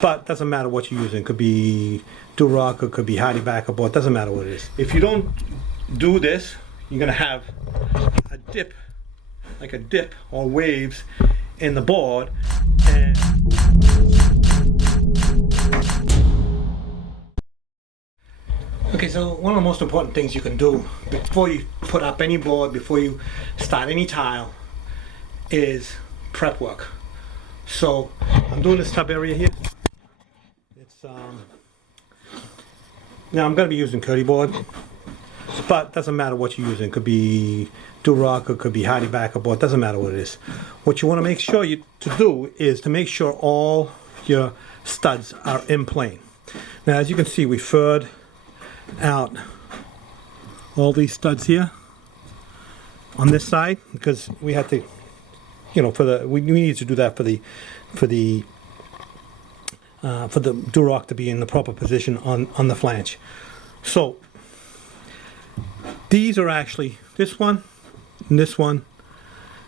But doesn't matter what you're using. It could be Durock, it could be Kerdi-Board, board, doesn't matter what it is. If you don't do this, you're gonna have a dip, like a dip or waves in the board. And okay, so one of the most important things you can do before you put up any board, before you start any tile, is prep work. So I'm doing this tub area here. It's now I'm going to be using Kerdi-Board, but doesn't matter what you're using. It could be Durock, it could be Kerdi-Board, board, doesn't matter what it is. What you want to make sure to do is to make sure all your studs are in plane. Now, as you can see, we furred out all these studs here on this side because we had to, you know, we needed to do that for the Durock to be in the proper position on the flange. So these are actually, this one and this one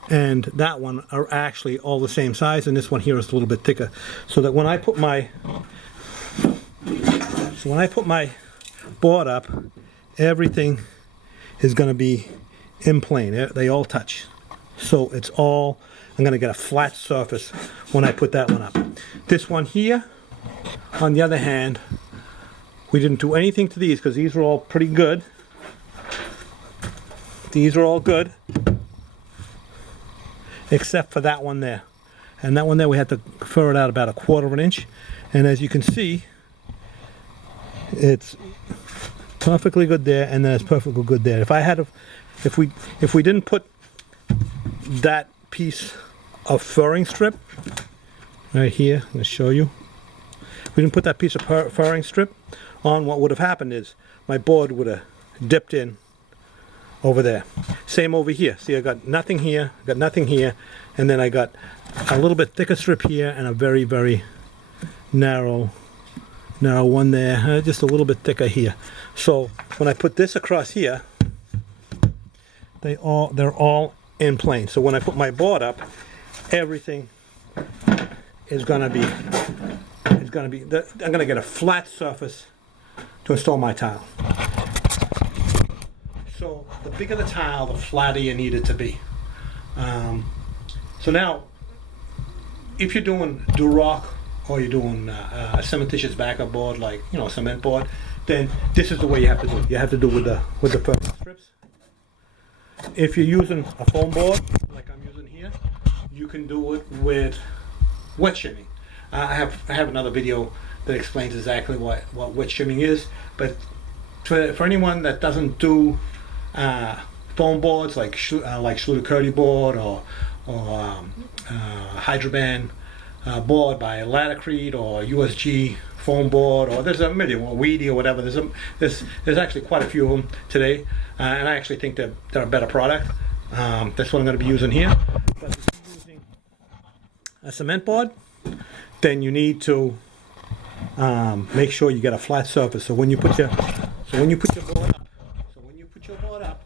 and that one are actually all the same size, and this one here is a little bit thicker, so that when I put my board up, everything is going to be in plane. They all touch, so it's all, I'm going to get a flat surface when I put that one up. This one here, on the other hand, we didn't do anything to these because these are all pretty good. These are all good, except for that one there. And that one there we had to fur it out about 1/4 of an inch. And as you can see, it's perfectly good there, and then it's perfectly good there. If we didn't put that piece of furring strip right here, I'm going to show you. If we didn't put that piece of furring strip on, what would have happened is my board would have dipped in over there. Same over here. See, I got nothing here, got nothing here, and then I got a little bit thicker strip here and a very, very narrow one there, just a little bit thicker here. So when I put this across here, they're all in plane. So when I put my board up, everything is gonna be, I'm gonna get a flat surface to install my tile. So the bigger the tile, the flatter you need it to be. So now, if you're doing Durock or you're doing a cementitious backup board, like, you know, a cement board, then this is the way you have to do it. You have to do it with the furring strips. If you're using a foam board, like I'm using here, you can do it with wet shimming. I have another video that explains exactly what wet shimming is, but for anyone that doesn't do foam boards like Schluter Kerdi-Board or Hydroban board by Latticrete or USG foam board, or there's a million, or wavy or whatever. There's actually quite a few of them today, and I actually think they're a better product. That's what I'm going to be using here. But if you're using a cement board, then you need to make sure you get a flat surface. So when you put your board up,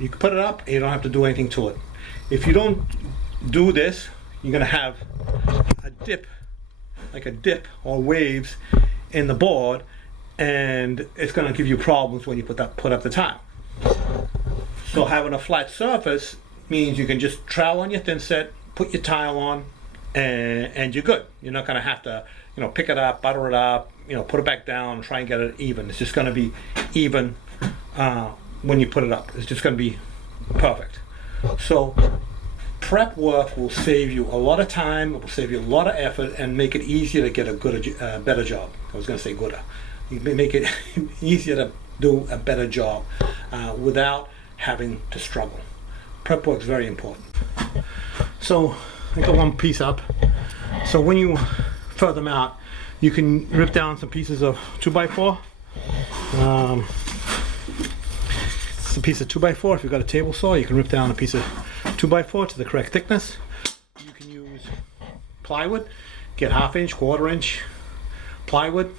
you can put it up and you don't have to do anything to it. If you don't do this, you're going to have a dip, like a dip or waves in the board, and it's going to give you problems when you put up the tile. So having a flat surface means you can just trowel on your thin set, put your tile on, and you're good. You're not going to have to, you know, pick it up, butter it up, you know, put it back down, try and get it even. It's just going to be even when you put it up. It's just going to be perfect. So prep work will save you a lot of time, it will save you a lot of effort, and make it easier to get a better job. I was going to say gooder. You make it easier to do a better job without having to struggle. Prep work is very important. So I got one piece up. So when you fur them out, you can rip down some pieces of 2x4. It's a piece of 2x4. If you've got a table saw, you can rip down a piece of 2x4 to the correct thickness. You can use plywood, get 1/2 inch, 1/4 inch plywood,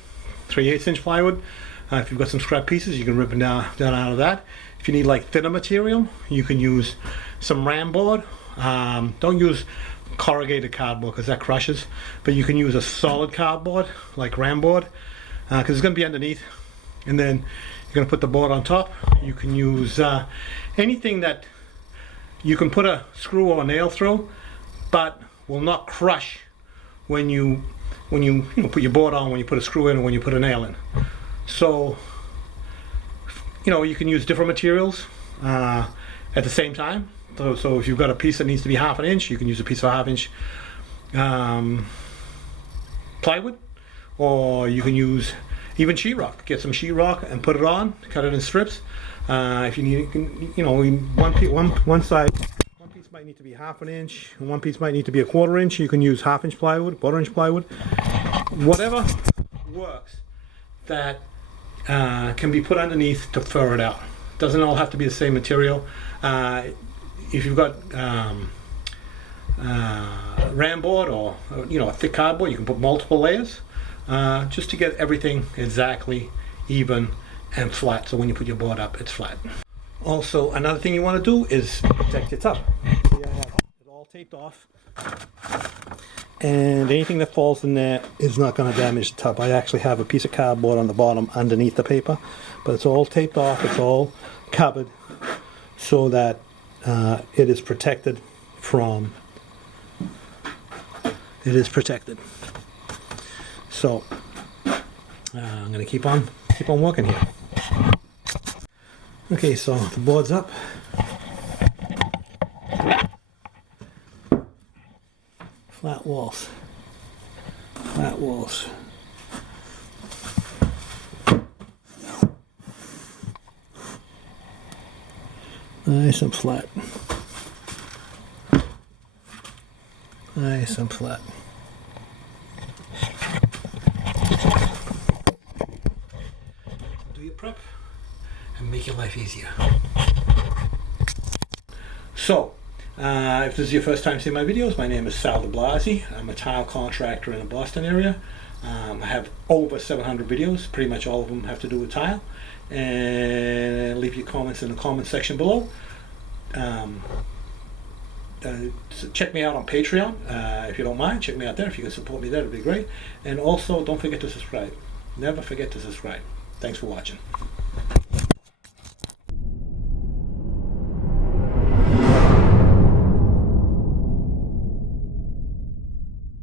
3/8 inch plywood. If you've got some scrap pieces, you can rip them down out of that. If you need like thinner material, you can use some ram board. Don't use corrugated cardboard because that crushes, but you can use a solid cardboard like Ram board because it's going to be underneath, and then you're going to put the board on top. You can use anything that you can put a screw or a nail through, but will not crush when you put your board on, when you put a screw in, or when you put a nail in. So you can use different materials at the same time. So if you've got a piece that needs to be 1/2 inch, you can use a piece of 1/2 inch plywood, or you can use even sheetrock. Get some sheetrock and put it on, cut it in strips. If you need, one side, one piece might need to be 1/2 inch, and one piece might need to be 1/4 inch. You can use 1/2 inch plywood, 1/4 inch plywood, whatever works that can be put underneath to fur it out. Doesn't all have to be the same material. If you've got Ram board or a thick cardboard, you can put multiple layers just to get everything exactly even and flat. So when you put your board up, it's flat. Also, another thing you want to do is protect your tub. See, I have it all taped off, and anything that falls in there is not going to damage the tub. I actually have a piece of cardboard on the bottom underneath the paper, but it's all taped off, it's all covered so that it is protected from, So I'm going to keep on working here. Okay, so the board's up. Flat walls. Nice and flat. Nice and flat. Do your prep and make your life easier. So, if this is your first time seeing my videos, my name is Sal de Blasi. I'm a tile contractor in the Boston area. I have over 700 videos. Pretty much all of them have to do with tile. And leave your comments in the comment section below. So check me out on Patreon if you don't mind. Check me out there. If you can support me there, it'd be great. And also, don't forget to subscribe. Never forget to subscribe. Thanks for watching.